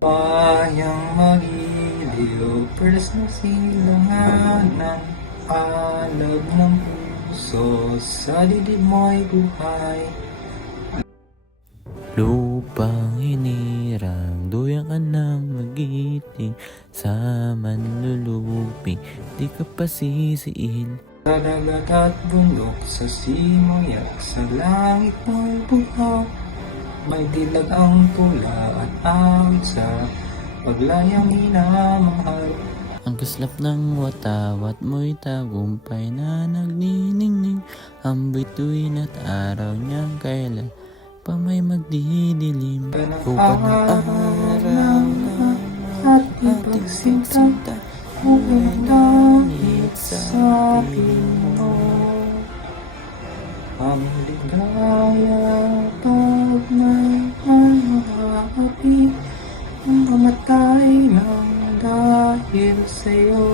Bayang magiliw, pers na silangan ng alab ng puso, sa dibdib mo'y buhay. Lupang hinirang, duyang ka ng magiting, sa manluluping, di ka pa sisiin. Sa dagat at bundok, sa simoy at sa langit mo'y buhaw, may dilag ang tula at awit sa paglayang minamahal. Ang kaslap ng watawat mo'y tagumpay na nagniningning, ang bituin at araw niyang kailan pa may magdidilim. Kupad ng araw na ating sinta, Huwag langit sa piling mo. Ang ligaya pag may mahapit, ang mamatay ng dahil sa'yo.